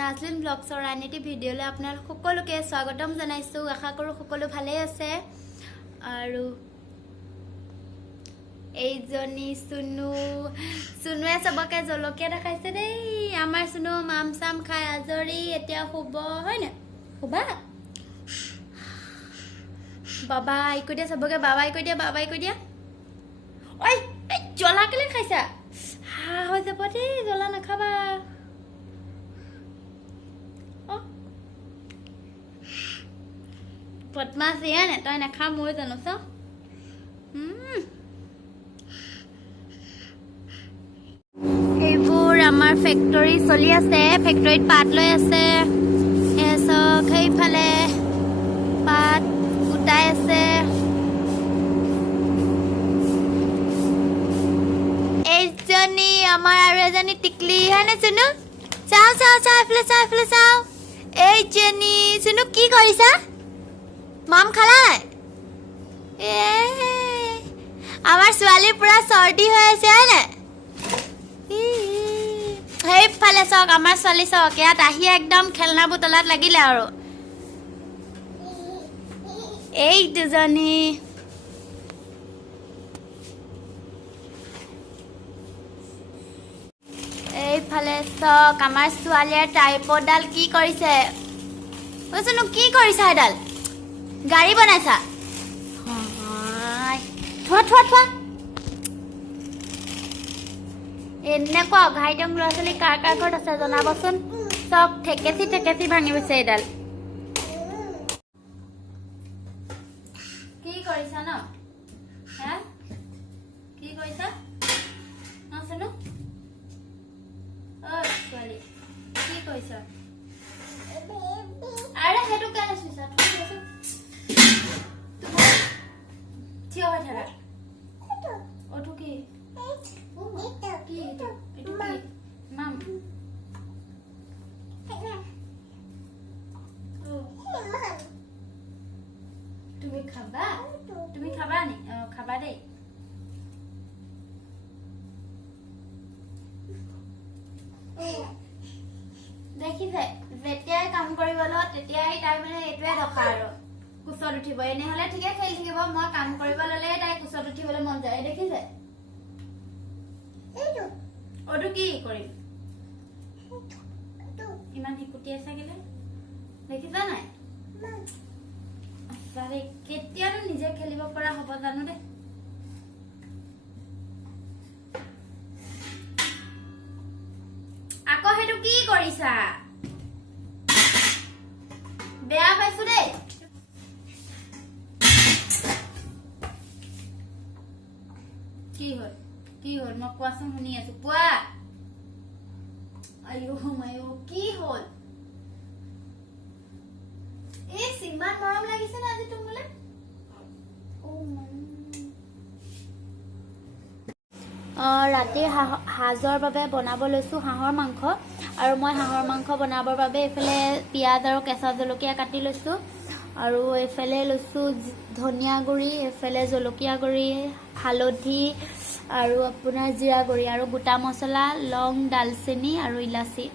নাজলিন ব্লগছৰ আন এটি ভিডিঅ'লৈ আপোনালোক সকলোকে স্বাগতম জনাইছোঁ। আশা কৰোঁ সকলো ভালেই আছে। আৰু এইজনী চুনুৱে চবকে জলকীয়া দেখাইছে দেই। আমাৰ চুনু মাম চাম খাই আজৰি, এতিয়া শুব হয়নে? শুবা বাবাই কৈ দিয়া, চবকে বাবাই কৈ দিয়া, বাবাই কৈ দিয়া। ঐ জ্বলা কেলে খাইছা? হাঁহ হৈ যাব দেই, জ্বলা নাখাবা। বদমাছ ইয়ানে, তই নাখা মই জানো চ। এইবোৰ আমাৰ ফেক্টৰী চলি আছে, ফেক্টৰীত পাত লৈ আছে। চক সেইফালে পাত গোটাই আছে। এইজনী আমাৰ আৰু এজনী টিকলি হয়নে চুনু? চাও চাও চাও, এইফালে চাও, এইফালে চাও। এইজনী চুনু কি কৰিছা? মাম খালা নাই? আমাৰ ছোৱালীৰ পুৰা চৰ্দি হৈ আছে হয়নে? সেইফালে চাওক আমাৰ ছোৱালী, চাওক ইয়াত আহি একদম খেলনা বুটলাত লাগিলে। আৰু এই দুজনী এইফালে চাওক আমাৰ ছোৱালীয়ে ট্ৰাইপডডাল কি কৰিছে? কৈছোনো কি কৰিছা? এডাল গাড়ী বনাইছা? থোৱা থোৱা থোৱা। এনেকুৱা অঘাইটং ল'ৰা ছোৱালী কাৰ কাৰ ঘৰত আছে জনাবচোন। চব ঠেকেচি ঠেকেচি ভাঙি গৈছে এইডাল। কি কৰিছা ন? হা কি কৰিছা নচোনো? অ ছোৱালী কি কৰিছা? আৰে সেইটো কেনে চুইছা? থিয় হৈ থাকা। অটো কি? মাম তুমি খাবা? তুমি খাবা নি? খাবা দেই। দেখিছে, যেতিয়াই কাম কৰিব লওঁ তেতিয়াই তাই মানে এইটোৱে দৰকাৰ আৰু কোচত উঠিব। এনেহলে ঠিকে খেলি থাকিব, মই কাম কৰিব ললে তাই কোচত উঠিবলৈ মন যায়। দেখিছে অটো কি কৰিম? ইমান হিকুটি আছে কেলে? দেখিছা নাই? আচ্ছা কেতিয়ানো নিজে খেলিব পৰা হ'ব জানো দে। আকৌ সেইটো কি কৰিছা? বেয়া পাইছো দেই। কি হ'ল কি হ'ল মই কোৱাচোন, শুনি আছো কোৱা। আয়ো মায়ো কি হ'ল? ইমান মৰম লাগিছে না আজি তোমালে। ৰাতিৰ সাজৰ বাবে বনাব লৈছোঁ হাঁহৰ মাংস। আৰু মই হাঁহৰ মাংস বনাবৰ বাবে এইফালে পিঁয়াজ আৰু কেঁচা জলকীয়া কাটি লৈছোঁ। আৰু এইফালে লৈছোঁ ধনিয়া গুড়ি, এইফালে জলকীয়া গুড়ি, হালধি আৰু আপোনাৰ জিৰা গুড়ি আৰু গোটা মছলা, লং, ডালচেনি আৰু ইলাচি।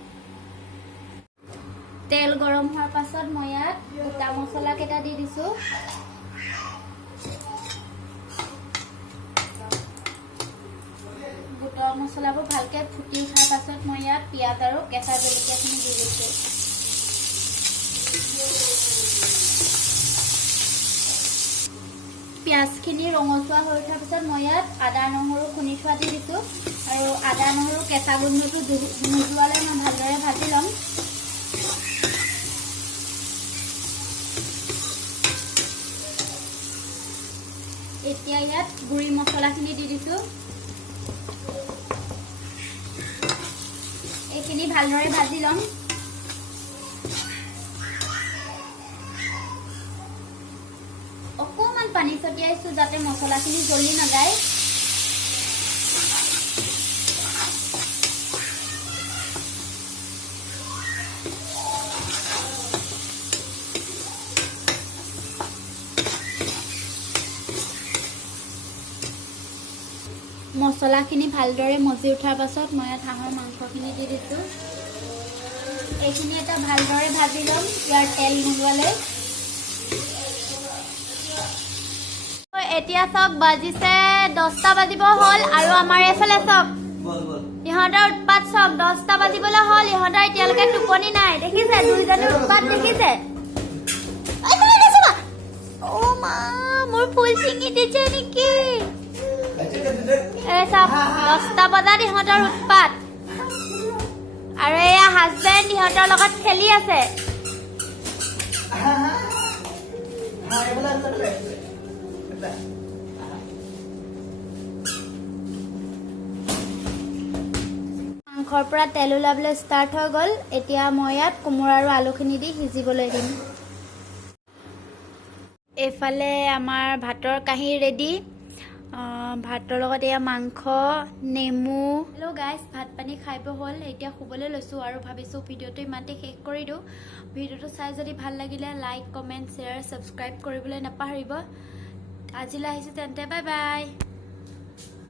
তেল গৰম হোৱাৰ পাছত মই ইয়াত গোটা মছলা কেইটা দি দিছোঁ। গোটা মছলাবোৰ ভালকে ফুটি উঠাৰ পাছত মই ইয়াত পিঁয়াজ আৰু কেঁচা জলকীয়াখিনি দি দিছোঁ। পিঁয়াজখিনি ৰঙচুৱা হৈ উঠাৰ পিছত মই ইয়াত আদা নহৰু খুন্দি থোৱা দি দিছোঁ। আৰু আদা নহৰু কেঁচা গোন্ধটো নোযোৱালৈ মই ভালদৰে ভাজি ল'ম। এতিয়া ইয়াত গুড়ি মছলাখিনি দি দিছোঁ। এইখিনি ভালদৰে ভাজি ল'ম। অকণমান পানী ছটিয়াইছোঁ যাতে মছলাখিনি জ্বলি নাযায়। মছলাখিনি ভালদৰে মজি উঠাৰ পাছত মই হাঁহৰ মাংসখিনি দি দিছোঁ। এইখিনি এটা ভালদৰে ভাজি ল'ম ইয়াৰ তেল নোলোৱালৈ। এতিয়া চব বাজিছে 10টা বাজিব হ'ল আৰু আমাৰ এইফালে চব ইহঁতৰ উৎপাত চব 10টা বাজিবলৈ হ'ল। ইহঁতৰ এতিয়ালৈকে টোপনি নাই, দেখিছে দুইজনীৰ উৎপাত দেখিছে। অ' মা মোৰ ফুল ছিঙি দিছে নেকি? এই চব 10টা বজাত ইহঁতৰ উৎপাত আৰু এয়া হাজবেণ্ড ইহঁতৰ লগত খেলি আছে। মাংসৰ পৰা তেল ওলাবলৈ ষ্টাৰ্ট হৈ গ'ল। এতিয়া মই ইয়াত কোমোৰা আৰু আলুখিনি দি সিজিবলৈ দিম। এইফালে আমাৰ ভাতৰ কাঁহী ৰেডি। ভাতৰ লগত এয়া মাংস, নেমু। হেল্ল' গাইজ, ভাত পানী খাই বৈ হ'ল, এতিয়া শুবলৈ লৈছোঁ আৰু ভাবিছোঁ ভিডিঅ'টো ইমানতে শেষ কৰি দিওঁ। ভিডিঅ'টো চাই যদি ভাল লাগিলে লাইক, কমেণ্ট, শ্বেয়াৰ, ছাবস্ক্ৰাইব কৰিবলৈ নাপাহৰিব। আজিলৈ আহিছোঁ তেন্তে, বাই বাই।